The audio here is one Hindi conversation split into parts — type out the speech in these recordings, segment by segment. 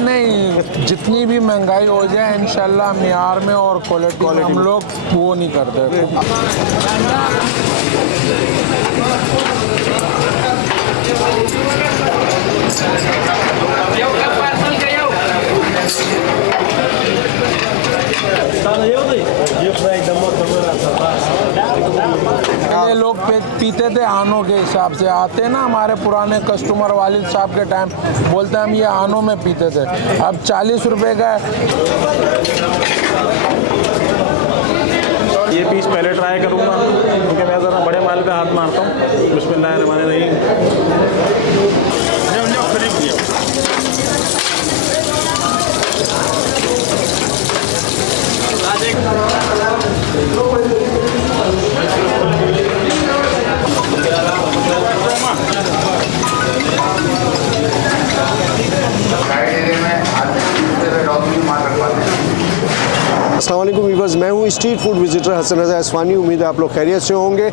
नहीं, जितनी भी महंगाई हो जाए इंशाल्लाह मियार में और क्वालिटी में हम लोग वो नहीं करते। पहले लोग पीते थे आनों के हिसाब से, आते ना हमारे पुराने कस्टमर वालिद साहब के टाइम, बोलते हम ये आनों में पीते थे। अब 40 रुपए का ये पीस पहले ट्राई करूँगा क्योंकि मैं ज़रा बड़े माल का हाथ मारता हूँ। बिस्मिल्लाहिर्रहमानिर्रहीम। अस्सलाम वालेकुम व्यूअर्स, मैं हूँ स्ट्रीट फूड विजिटर हसन रज़ा अस्वानी। उम्मीद है आप लोग खैरियत से होंगे।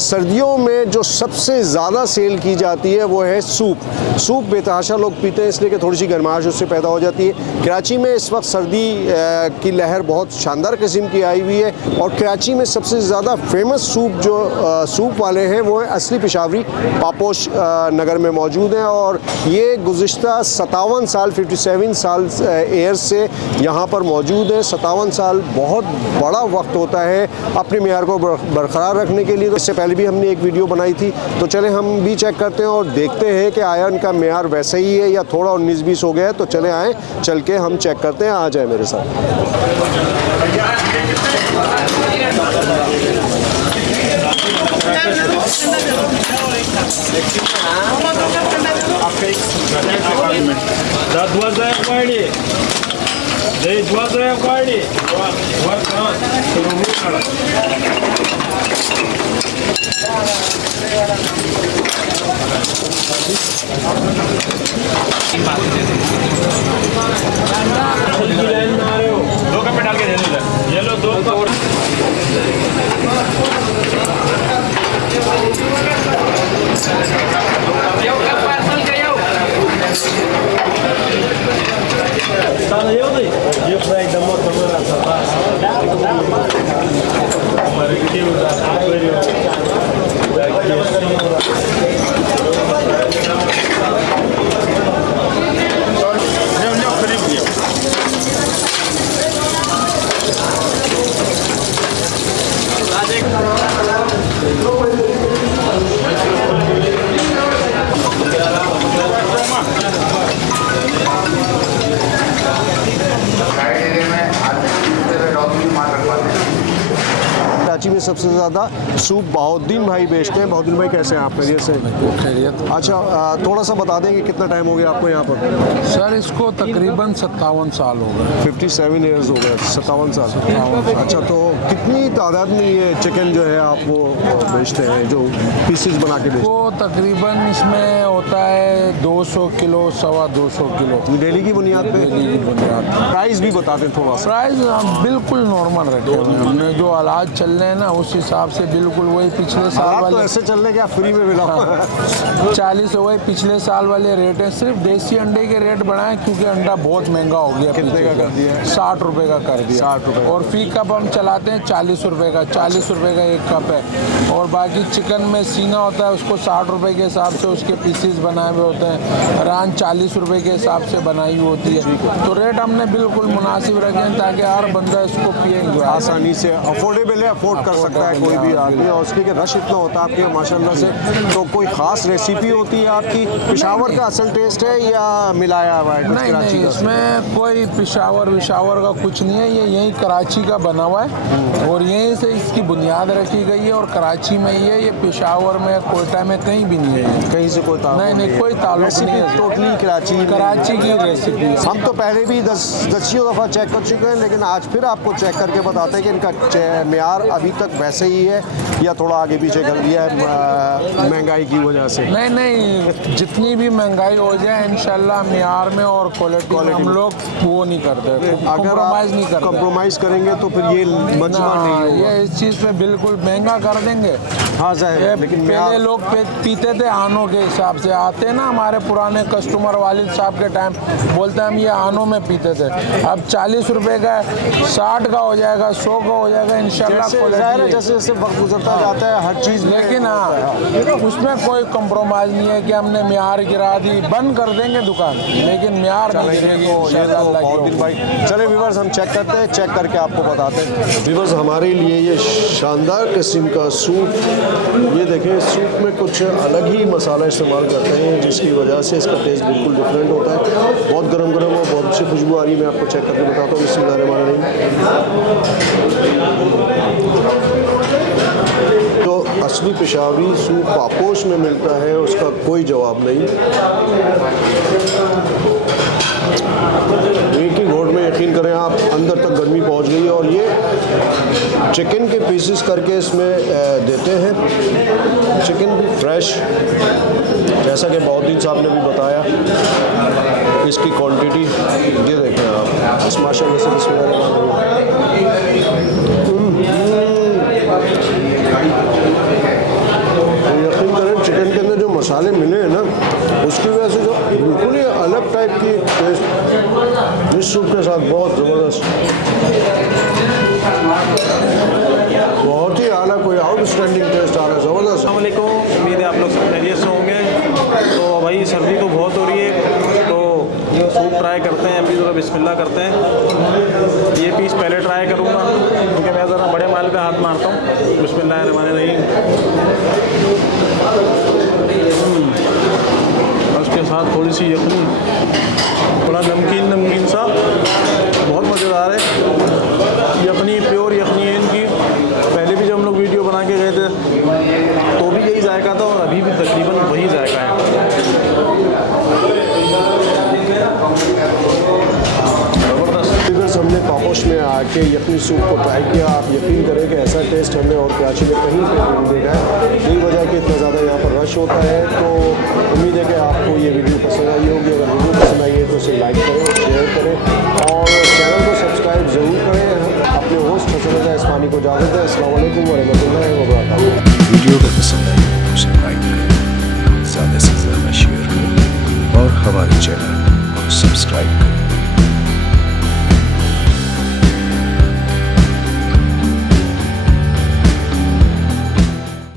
सर्दियों में जो सबसे ज़्यादा सेल की जाती है वो है सूप बेतहाशा लोग पीते हैं, इसलिए कि थोड़ी सी गर्माहट उससे पैदा हो जाती है। कराची में इस वक्त सर्दी की लहर बहुत शानदार किस्म की आई हुई है और कराची में सबसे ज़्यादा फेमस सूप वाले हैं वो है असली पेशावरी, पापोश नगर में मौजूद हैं और ये गुज़िश्ता 57 साल 57 साल एयर से यहाँ पर मौजूद है। 57 साल बहुत बड़ा वक्त होता है अपने मियार को बरकरार रखने के लिए। तो इससे पहले भी हमने एक वीडियो बनाई थी, तो चले हम भी चेक करते हैं और देखते हैं कि आया इनका मियार वैसा ही है या थोड़ा 19-20 हो गया है। तो चले आए, चल के हम चेक करते हैं। आ जाए मेरे साथ। दो कप में डाल के दे दो। ये लो 2 कप। कराची में सबसे ज़्यादा सूप बहाउद्दीन भाई बेचते हैं। बहाउद्दीन भाई कैसे हैं आप? खैरियत से? खैरियत। अच्छा, थोड़ा सा बता देंगे कितना टाइम हो गया आपको यहाँ पर? सर इसको तकरीबन 57 साल हो गए। 57 ईयर्स हो गए। 57 साल। अच्छा, तो कितनी तादाद में ये चिकन जो है आप वो बेचते हैं, जो पीसेस बना के बेचते हैं? वो तकरीबन इसमें होता है 200 किलो, 225 किलो डेली की बुनियाद पे? डेली की बुनियाद। प्राइस भी बता दें थोड़ा सा। प्राइस बिल्कुल नॉर्मल रखे हुए हैं हमने, जो हालात चल रहे हैं ना उस हिसाब से बिल्कुल वही पिछले साल वाले। तो ऐसे चल रहे क्या फ्री में मिला? 40 वही पिछले साल वाले रेट है। सिर्फ देसी अंडे के रेट बढ़ाएं क्योंकि अंडा बहुत महंगा हो गया। कितने का कर दिया? 60 रुपए का कर दिया। 60 रुपए। और फी कप हम चलाते हैं 40 रुपए का। 40 रुपए का एक कप है। और बाकी चिकन में सीना होता है उसको 60 रुपए के हिसाब से उसके पीसेस बनाए हुए होते हैं। रान 40 रुपए के हिसाब से बनाई हुई होती है। तो रेट हमने बिल्कुल मुनासिब रखे हैं ताकि हर बंदा इसको पिए आसानी से अफोर्डेबल है, अफोर्ड कर सकता है कोई भी आदमी। और उसके रश इतना होता है आपके माशाल्लाह से। तो कोई ख़ास रेसिपी होती है आपकी? पेशावर का असल टेस्ट है या मिलाया हुआ है? नहीं, इसमें कोई पेशावर का कुछ नहीं है। ये यही कराची का बना हुआ है और यहीं से इसकी बुनियाद रखी गई है और कराची में ये पेशावर में कोयटा में कहीं भी नहीं है। कहीं से कोई ताल्लुक नहीं, कोई ताल्लुक नहीं है। टोटली कराची की रेसिपी है। हम तो पहले भी 10 दफ़ा चेक कर चुके हैं, लेकिन आज फिर आपको चेक करके बताते हैं कि इनका मियार अभी तक वैसे ही है या थोड़ा आगे पीछे कर दिया है महंगाई की वजह से? नहीं नहीं, जितनी भी महंगाई हो जाए इंशाल्लाह मियार में और क्वालिटी में हम लोग वो नहीं करते, अगर कॉम्प्रोमाइज़ आप नहीं करते। कंप्रोमाइज़ करेंगे तो फिर ये मजबूर नहीं होगा। ये इस चीज़ पे बिल्कुल महंगा कर देंगे। हाँ साहब, लेकिन पहले लोग पीते थे आनों के हिसाब से, आते ना हमारे पुराने कस्टमर वालिद साहब के टाइम, बोलते हम ये आनों में पीते थे। अब 40 रुपए का 60 का हो जाएगा, 100 का हो जाएगा इंशाल्लाह। जैसे जैसे वक्त गुजरता जाता है हर चीज़, लेकिन हाँ उसमें कोई कंप्रोमाइज़ नहीं है कि हमने म्यार गिरा दी, बंद कर देंगे दुकान, लेकिन म्यार नहीं गिरेगी इंशाल्लाह अल्लाह की बहुत दिन भाई। चले व्यूअर्स, हम चेक करते हैं, चेक करके आपको बताते हैं। व्यूअर्स, हमारे लिए ये शानदार किस्म का सूप, ये देखें, सूप में कुछ अलग ही मसाला इस्तेमाल करते हैं जिसकी वजह से इसका टेस्ट बिल्कुल डिफरेंट होता है। बहुत गरम गरम और बहुत अच्छी खुशबू आ रही है। मैं आपको चेक करके बताता हूँ। बिस्मिल्लाहिर्रहमानिर्रहीम। तो असली पेशावरी सूप पापोश में मिलता है, उसका कोई जवाब नहीं। एक ही घोट में यकीन करें आप, अंदर तक गर्मी पहुंच गई है। और ये चिकन के पीसेस करके इसमें देते हैं, चिकन भी फ्रेश, जैसा कि बहुद्दीन साहब ने भी बताया। इसकी क्वांटिटी ये देखें आप, इस माशाल्लाह से यकीन करें चिकन के अंदर जो मसाले मिले हैं ना, उसकी वजह से जो बिल्कुल ही अलग टाइप की टेस्ट इस सूप के साथ, बहुत ज़बरदस्त, बहुत ही आला, कोई आउटस्टैंडिंग टेस्ट आ रहा है, ज़बरदस्त। अस्सलाम वालेकुम, उम्मीद है आप लोग सब खैरियत से होंगे। तो भाई सर्दी तो बहुत हो रही है, तो सूप ट्राई करते हैं। अभी ज़रा बिस्मिल्लाह करते हैं। ये पीस पहले ट्राई करूँगा क्योंकि मैं ज़रा बड़े माल पे हाथ मारता हूँ। बिस्मिल्लाहिर्रहमानिर्रहीम। उसके साथ थोड़ी सी यखनी, थोड़ा नमकीन नमकीन सा, बहुत मज़ेदार है। यखनी प्योर यखनी है इनकी। पहले भी जब हम लोग वीडियो बना के गए थे तो भी यही जायका था और अभी भी तकरीबन वही जायका है। हमने पापोश में आके यखनी सूप को ट्राई किया। आप यकीन करें कि ऐसा टेस्ट हमने और कराची में कहीं पे नहीं देखा है। यही वजह कि इतना ज़्यादा यहाँ पर रश होता है। तो उम्मीद है कि आपको ये वीडियो पसंद आई होगी। अगर वीडियो पसंद आई है तो उसे लाइक करें, शेयर करें और चैनल को सब्सक्राइब ज़रूर करें। अपने होस्ट हसन रज़ा इस्मानी को इजाज़त दें। अस्सलाम वालेकुम व रहमतुल्लाहि व बरकातहू। वीडियो अगर पसंद आई